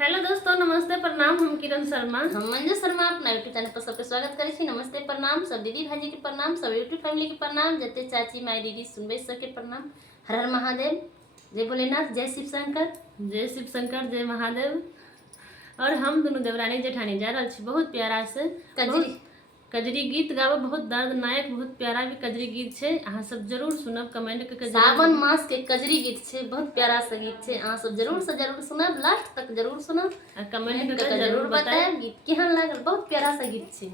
Hello दोस्तों, नमस्ते प्रणाम। हम किरण शर्मा, हम मंजू शर्मा अपना यूट्यूब चैनल पर सबके स्वागत करे छी। नमस्ते प्रणाम सब दीदी भाजी के प्रणाम, सब यूट्यूब फैमिली के प्रणाम, जते चाची माई दीदी सुनबे सबके प्रणाम। हर हर महादेव, जय भोलेनाथ, जय शिव शंकर। जय शिव शंकर, जय महादेव। और हम दोनों देवरानी जेठानी जा रहा छी बहुत प्यारा से कजरी कजरी गीत गाबे। बहुत दर्दनायक, बहुत प्यारा भी कजरी गीत है। अहाँ सब जरूर सुनब, कमेंट करके सावन मास के कजरी गीत छे, बहुत प्यारा सा गीत छे। अहाँ सब जरूर से जरूर सुनब, लास्ट तक जरूर सुनब, कमेंट करके जरूर जरूर बताएं बताएब गीत केहन लागल। बहुत प्यारा सा गीत छे।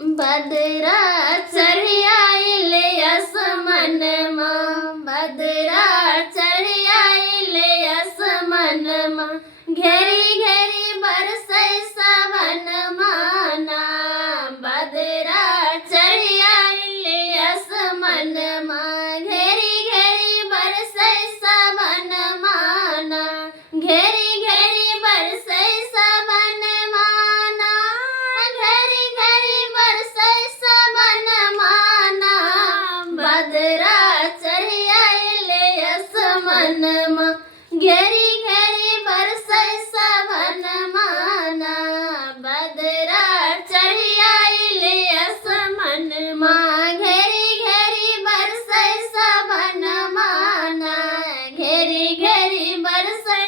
बदरा चढ़ी आइले आसमान मां, बदरा चढ़ी आइले आसमान मां, घेरी घेरी बरसै सावन माना। बदरा चढ़ी आइले आसमान मां, घेरी घेरी बरसै सावन माना, घेरी घेरी बरसै सावन माना, घेरी घेरी बरसै सावन माना। बदरा चढ़ी आइले आसमान मां, घेरी घेरी बरसै सावन माना। बदरा चढ़ी आइले आसमान मां, घेरी घेरी बरसै सावन माना, घेरी घेरी बरसै